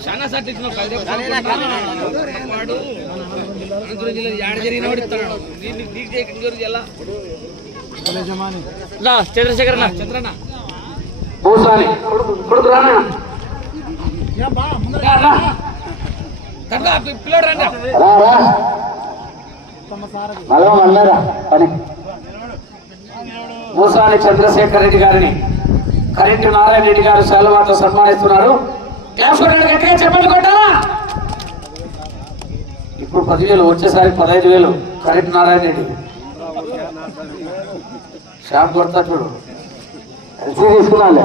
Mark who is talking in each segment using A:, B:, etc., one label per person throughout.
A: చాలా సార్లు తెచ్చిన వాడు అనంతపురం జిల్లా ఏడ జరిగిన వాడు నీకు చేయక రా చంద్రశేఖర్ అన్న చంద్రన్న.
B: భూసాని కొడుకు రానా
A: తర్వాత పిల్లడు రండి
B: పని భూసాని చంద్రశేఖర్ రెడ్డి గారిని కరెంటు నారాయణ రెడ్డి గారు సెలవుతో సన్మానిస్తున్నారు. గట్టిగా చెప్పండి ఇప్పుడు పదివేలు వచ్చేసారి పదహైదు వేలు కరెంటు నారాయణ రెడ్డి. షాప్ కొడతా చూడు. ఎల్సీ తీసుకున్నాలే.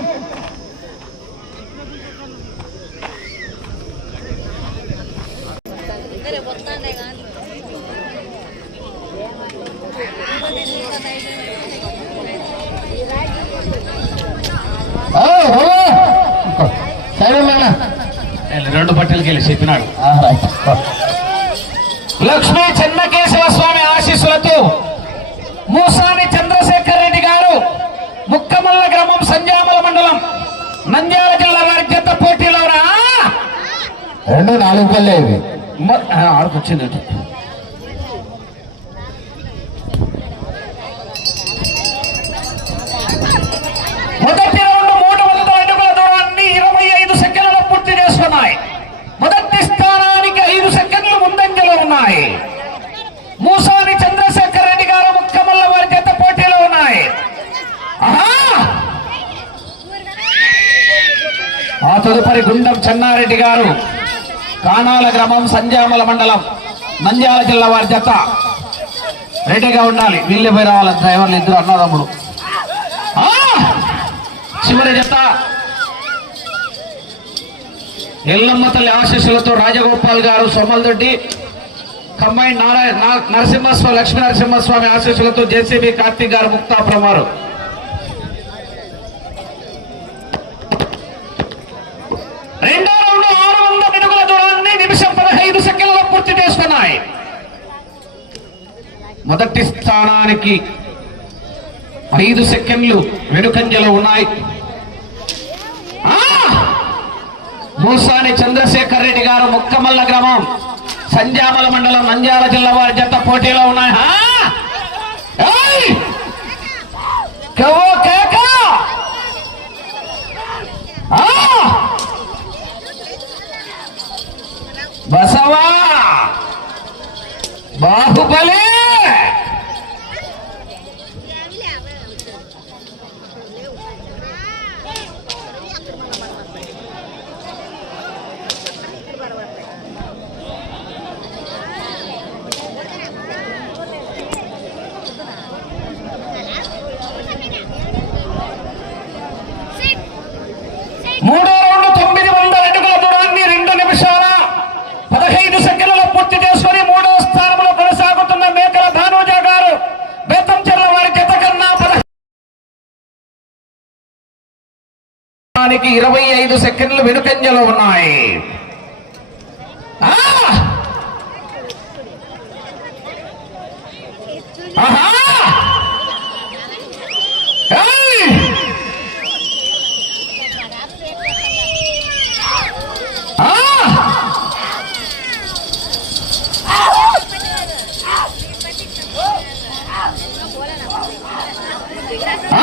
B: చెన్నకేశవ స్వామి ఆశీస్సులతో మూసాని చంద్రశేఖర్ రెడ్డి గారు ముక్కమల్ల గ్రామం సంజామల మండలం నంద్యాల జిల్లా వారి జత పోటీలో
C: రెండు నాలుగు పల్లె ఇవి
B: ఆడుకొచ్చింది మొదటి రౌండ్ మూడు వందల అడుగుల దూరాన్ని ఇరవై ఐదు సెకండ్లలో పూర్తి చేసుకున్నాయి మొదటి స్థానానికి ఐదు సెకండ్లు ముందంజలో ఉన్నాయి మూసాని చంద్రశేఖర్ రెడ్డి గారు ముక్కమల్ల వారి చేత పోటీలో ఉన్నాయి. ఆ తదుపరి గుండం చెన్నారెడ్డి గారు కానాల గ్రామం సంజామల మండలం నంద్యాల జిల్లా వారి జత రెడీగా ఉండాలి. వీళ్ళే పోయి రావాలి డ్రైవర్లు ఇద్దరు అన్నదమ్ముడు చివరి జత. ఎల్లమ్మ తల్లి ఆశీస్సులతో రాజగోపాల్ గారు సోమల్దొడ్డి కంబైన్ నారాయణ నరసింహస్వామి లక్ష్మీ నరసింహస్వామి ఆశీస్సులతో జేసీబీ కార్తీక్ గారు ముక్తాపురం వారు రెండో రౌండ్ ఆరు వందల అడుగుల దూరాన్ని నిమిషం పదహైదు సెకండ్లలో పూర్తి చేసుకున్నాయి. మొదటి స్థానానికి ఐదు సెకండ్లు వెనుకంజలో ఉన్నాయి. ఆ! మూసాని చంద్రశేఖర్ రెడ్డి గారు ముక్కమల్ల గ్రామం. సంజామల మండలం నంద్యాల జిల్లా వారి జత పోటీలో ఉన్నాయి. బసవా? బాహుబలి మూడో రౌండ్ తొమ్మిది వందల అడుగుల దూరాన్ని రెండు నిమిషాల పదహైదు సెకండ్లలో పూర్తి చేసుకుని మూడో స్థానంలో కొనసాగుతున్న మేకల ధానోజా గారు బేతంచెర్ల వారి జత కన్నా పదహానికి ఇరవై ఐదు సెకండ్లు వెనుకంజలో ఉన్నాయి ఆ! ఆహా! ఏయ్! ఆ! ఆ!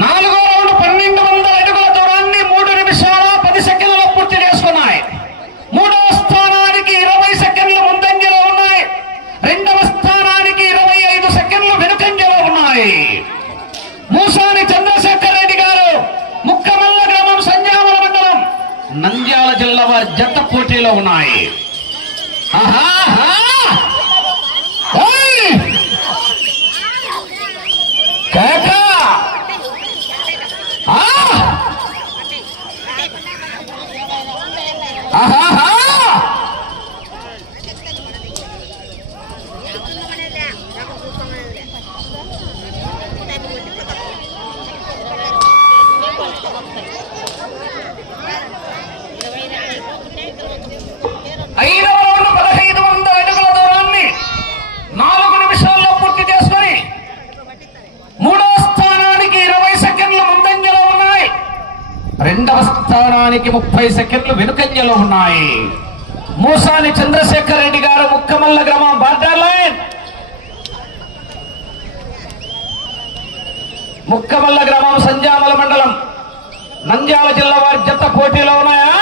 B: నాలుగో రౌండ్ పన్నెండు వందల అడుగుల దూరాన్ని మూడు నిమిషాల పది సెకండ్లలో పూర్తి చేసుకున్నాయి మూడవ స్థానానికి ఇరవై సెకండ్లు ముందంజలో ఉన్నాయి రెండవ స్థానానికి ఇరవై ఐదు సెకండ్లు పోటీలో ఉన్నాయి. ఆహాహా! ఓయ్! కేక! ఆ! ఆహాహా! ఐదవ రౌండ్ పదహైదు వందల అడుగుల దూరాన్ని నాలుగు నిమిషాల్లో పూర్తి చేసుకొని మూడవ స్థానానికి ఇరవై సెకండ్లు ముందంజలో ఉన్నాయి రెండవ స్థానానికి సెకండ్లు వెనుకంజలో ఉన్నాయి మూసాని చంద్రశేఖర్ రెడ్డి గారు ముక్కమల్ల గ్రామం బార్డర్ లైన్ ముక్కమల్ల గ్రామం సంజామల మండలం నంద్యాల జిల్లా వారి జత పోటీలో ఉన్నాయా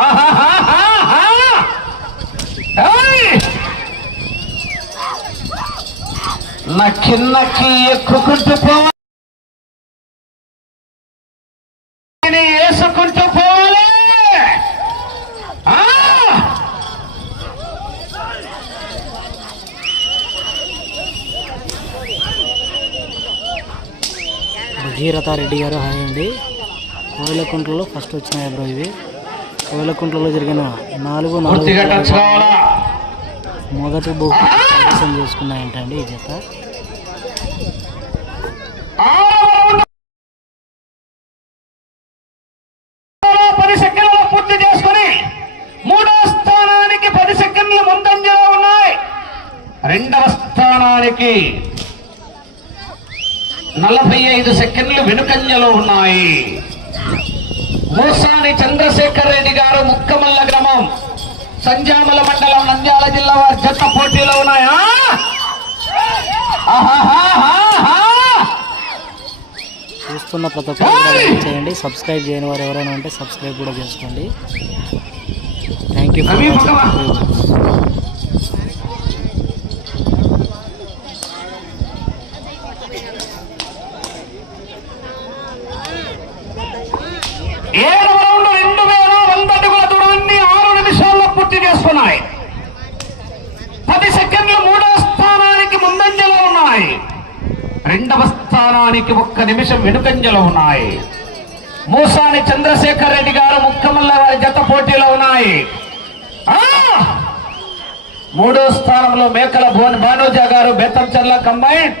B: ఆహాహాహాహా! ఏయ్! నక్కి నక్కి ఎక్కుకుంటూ పో
C: భగీరథారెడ్డి గారు హాయ్ అండి. కోయిలకుంట్లలో ఫస్ట్ వచ్చినాయి బ్రో ఇవి? కోయిలకుంట్లలో జరిగిన నాలుగు నాలుగు మొదటి బహుమతి కైవసం చేసుకున్నాయంటండి ఈ జత
B: పది సెకండ్లు పూర్తి చేసుకుని మూడో స్థానానికి పది సెకండ్లు ముందంజలో ఉన్నాయి రెండవ స్థానానికి నలభై ఐదు వెనుకంజలో ఉన్నాయి. మూసాని చంద్రశేఖర్ రెడ్డి గారు ముక్కమల్ల గ్రామం సంజామల మండలం నంద్యాల జిల్లా వారి జత పోటీలో ఉన్నాయా!
C: చూస్తున్న ప్రతి ఒక్కరు చేయండి సబ్స్క్రైబ్ చేయని వారు ఎవరైనా ఉంటే సబ్స్క్రైబ్ కూడా చేసుకోండి. Thank you for
B: Ravi
C: watching
B: పక్కవా. ఏడవ రౌండ్ రెండు వేల వంద అడుగుల దూరాన్ని ఆరు నిమిషాల్లో పూర్తి చేసుకున్నాయి పది సెకండ్లు మూడో స్థానానికి ముందంజలో ఉన్నాయి. రెండవ స్థానానికి ఒక్క నిమిషం వెనుకంజలో ఉన్నాయి. మూసాని చంద్రశేఖర్ రెడ్డి గారు ముక్కమల్ల వారి జత పోటీలో ఉన్నాయి. ఆ! మూడో స్థానంలో మేకల భువన్ భానోజా గారు బెత్తంచర్ల కంబైన్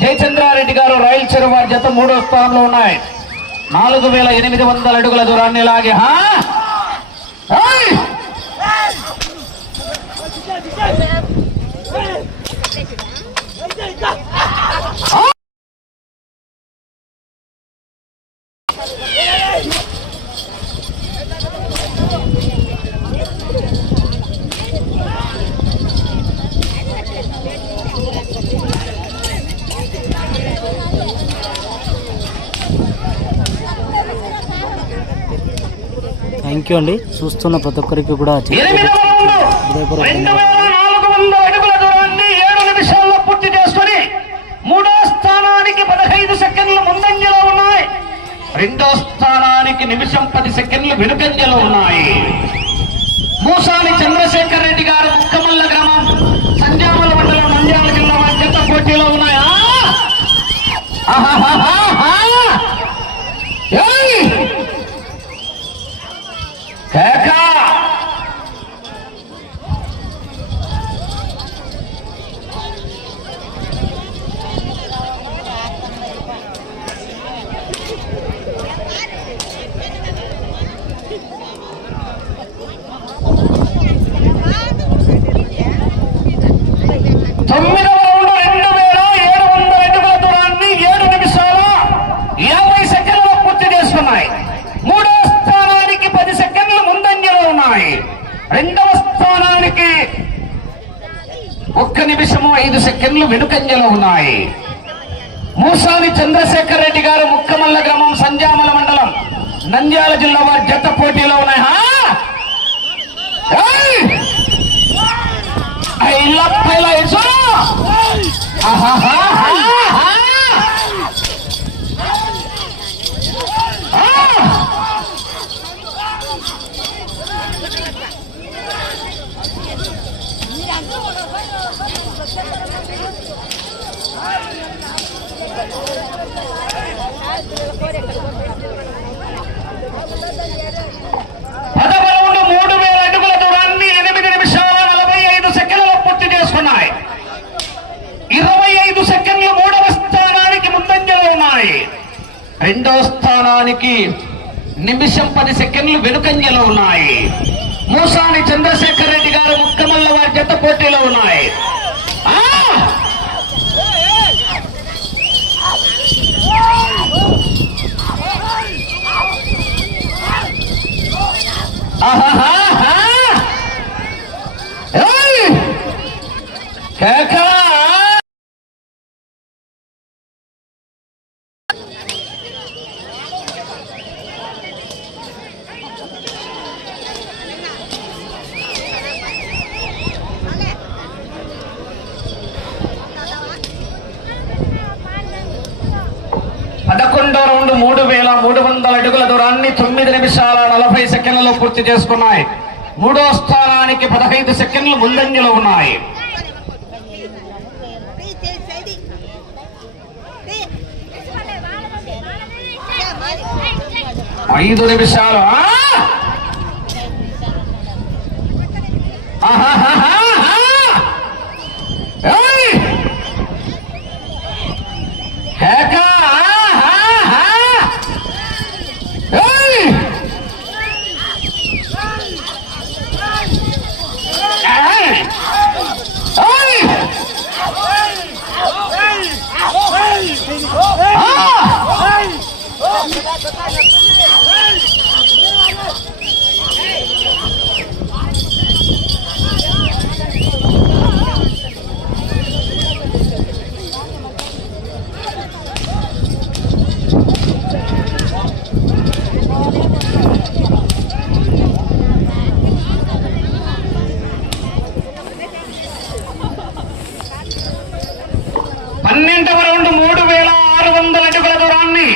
B: జయచంద్రారెడ్డి గారు రైల్ చెరువు వారి జత మూడో స్థానంలో ఉన్నాయి. నాలుగు వేల ఎనిమిది వందల అడుగుల దూరాన్ని లాగి హా?
C: థ్యాంక్ యూ అండి. చూస్తున్న ప్రతి ఒక్కరికి కూడా
B: మూడో స్థానానికి పదహైదు సెకండ్లు ముందంజలో ఉన్నాయి. రెండో స్థానానికి నిమిషం పది సెకండ్లు వెనుకంజలో ఉన్నాయి. మూసాని చంద్రశేఖర్ రెడ్డి గారు ముక్కమల్ల గ్రామం సంజామల మండలం నంద్యాల జిల్లా జత పోటీలో ఉన్నాయా. ఆహాహాహాహా! తొమ్మిదవ రౌండ్ రెండు వేల ఏడు వందల అడుగుల దూరాన్ని ఏడు నిమిషాల యాభై సెకండ్లు పూర్తి చేసుకున్నాయి. మూడవ స్థానానికి పది సెకండ్లు ముందంజలో ఉన్నాయి. రెండవ స్థానానికి ఒక్క నిమిషము ఐదు సెకండ్లు వెనుకంజలో ఉన్నాయి. మూసాని చంద్రశేఖర్ రెడ్డి గారు ముక్కమల్ల గ్రామం సంజామల మండలం నంద్యాల జిల్లా వారి జత పోటీలో ఉన్నాయి. హా? ఏయ్! Ah, ah, ah, ah. రెండో స్థానానికి నిమిషం పది సెకండ్లు వెనుకంజలో ఉన్నాయి. మూసాని చంద్రశేఖర్ రెడ్డి గారు ముక్కమల్ల వారి జత పోటీలో ఉన్నాయి. ఆహాహా! పదకొండో రౌండ్ మూడు వేల మూడు వందల అడుగుల దూరాన్ని తొమ్మిది నిమిషాల నలభై సెకండ్లలో పూర్తి చేసుకున్నాయి. మూడో స్థానానికి పదహైదు సెకండ్లు ముందంజలో ఉన్నాయి. ఐదు నిమిషాలు. ఆ! ఆహాహాహాహా! ఆ! పన్నెండవ రౌండ్ మూడు వేల ఆరు వందల అడుగుల దూరాన్ని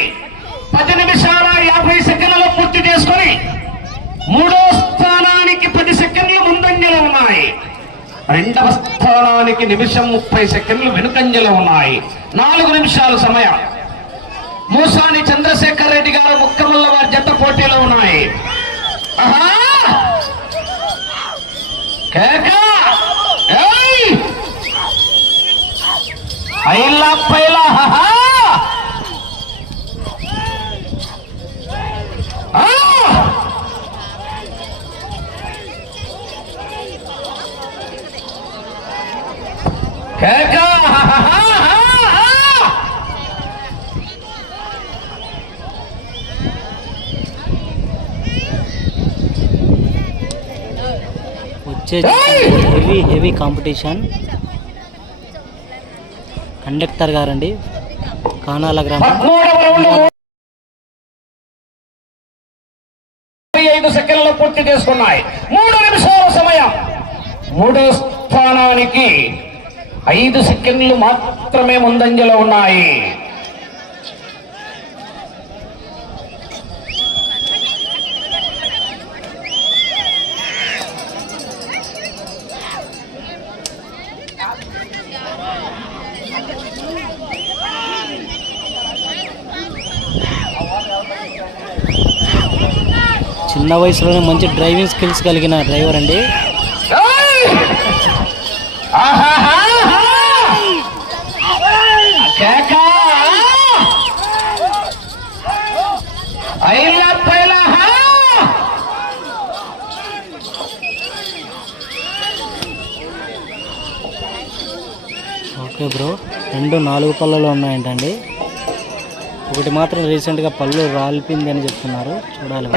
B: పది నిమిషాల యాభై సెకండ్లలో పూర్తి చేసుకొని మూడో స్థానానికి పది సెకండ్లు ముందంజలో ఉన్నాయి రెండవ స్థానానికి నిమిషం ముప్పై సెకండ్లు వెనుకంజలో ఉన్నాయి. నాలుగు నిమిషాల సమయం. మూసాని చంద్రశేఖర్ రెడ్డి గారు ముక్కమల్ల వారి జత పోటీలో ఉన్నాయి. ఐలా పైలా!
C: వచ్చే హెవీ హెవీ కాంపిటీషన్. కండక్టర్ గారండి. కానాల గ్రామం.
B: ఐదు సెకండ్లు పూర్తి చేసుకున్నాయి. మూడు నిమిషాల సమయం. మూడో స్థానానికి ఐదు సెకండ్లు మాత్రమే ముందంజలో ఉన్నాయి.
C: చిన్న వయసులోనే మంచి డ్రైవింగ్ స్కిల్స్ కలిగిన డ్రైవర్ అండి. ఓకే బ్రో రెండు నాలుగు పళ్ళలో ఉన్నాయంటండి. ఒకటి మాత్రం రీసెంట్గా పళ్ళు రాలిపింది అని చెప్తున్నారు. చూడాలి.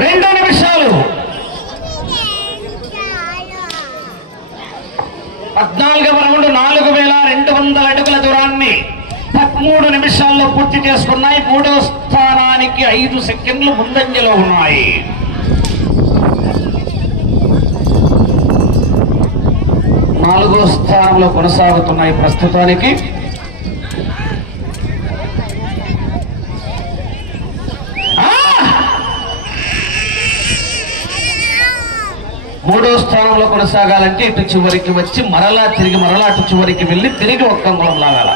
B: పద్నాలుగవ రౌండ్ నాలుగు వేల రెండు వందల అడుగుల దూరాన్ని పదమూడు నిమిషాల్లో పూర్తి చేసుకున్నాయి. మూడో స్థానానికి ఐదు సెకండ్లు ముందంజలో ఉన్నాయి. నాలుగో స్థానంలో కొనసాగుతున్నాయి ప్రస్తుతానికి. మార్గంలో కొనసాగాలంటే ఇటు చివరికి వచ్చి మరలా తిరిగి మరలా అటు చివరికి వెళ్ళి తిరిగి ఒక్క లాగాల.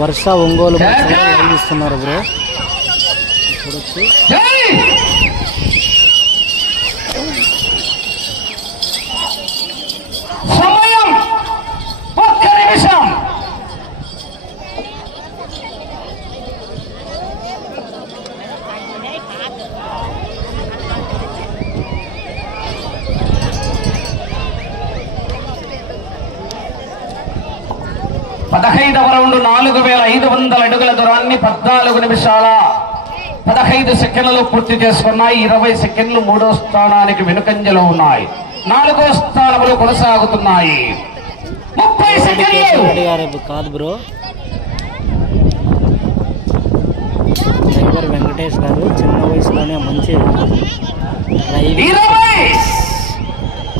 C: వర్ష ఒంగోలు ఇస్తున్నారు బ్రో. చూడొచ్చు
B: దూరాన్ని పద్నాలుగు నిమిషాల పదహైదు సెకండ్లు పూర్తి చేసుకున్నాయి. ఇరవై సెకండ్లు మూడో స్థానానికి వెనుకంజలో ఉన్నాయి. నాలుగో స్థానంలో కొనసాగుతున్నాయి. ముప్పై సెకండ్లు!
C: కాదు బ్రో. డ్రైవర్ వెంకటేష్ గారు చిన్న వయసులోనే మంచి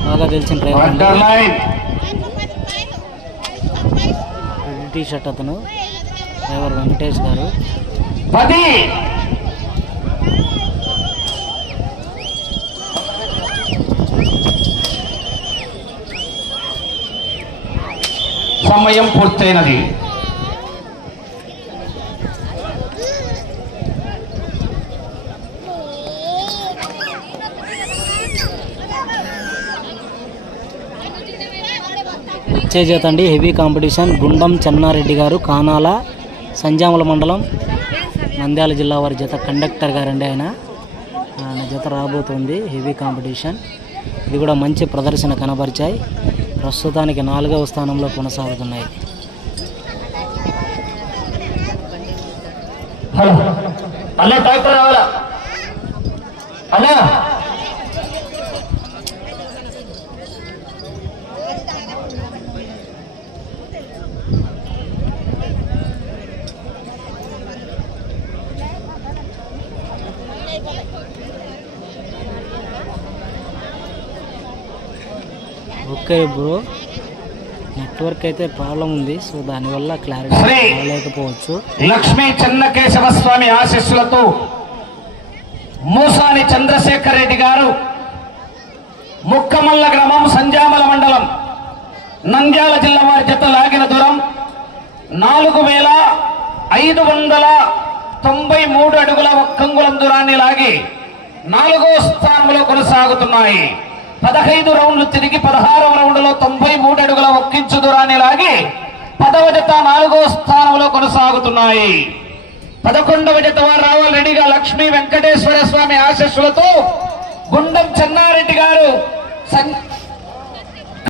C: బాగా తెలిసిన డ్రైవర్ టీ షర్ట్ అతను. డ్రైవర్ వెంకటేష్ గారు.
B: పది. సమయం పూర్తయినది.
C: అండి హెవీ కాంపిటీషన్ గుండం చెన్నారెడ్డి గారు కానాల సంజాముల మండలం నంద్యాల జిల్లా వారి జత కండక్టర్ గారండి ఆయన. ఆయన జత రాబోతుంది హెవీ కాంపిటీషన్. ఇది కూడా మంచి ప్రదర్శన కనబరిచాయి. ప్రస్తుతానికి నాలుగవ స్థానంలో కొనసాగుతున్నాయి.
B: అన్న ట్రాక్టర్ రావాలా? అన్నా!
C: ఓకే బ్రో నెట్వర్క్ అయితే ప్రాబ్లం ఉంది సో దానివల్ల క్లారిటీ. రాలేకపోవచ్చు
B: లక్ష్మీ చెన్నకేశవ స్వామి ఆశీస్సులతో మూసాని చంద్రశేఖర్ రెడ్డి గారు ముక్కమల్ల గ్రామం సంజామల మండలం నంద్యాల జిల్లా వారి జత లాగిన దూరం నాలుగు వేల ఐదు వందల తొంభై మూడు అడుగుల ఒక్కంగులం దూరాన్ని లాగి నాలుగో స్థానంలో కొనసాగుతున్నాయి పదహైదు రౌండ్లు తిరిగి పదహారవ రౌండ్లో తొంభై మూడు అడుగుల ఒక్కించు దూరాన్ని లాగి పదవ జత నాలుగో స్థానంలో కొనసాగుతున్నాయి. పదకొండవ జత వారు రావాలి రెడీగా లక్ష్మీ వెంకటేశ్వర స్వామి ఆశస్సులతో గుండం చెన్నారెడ్డి గారు సం-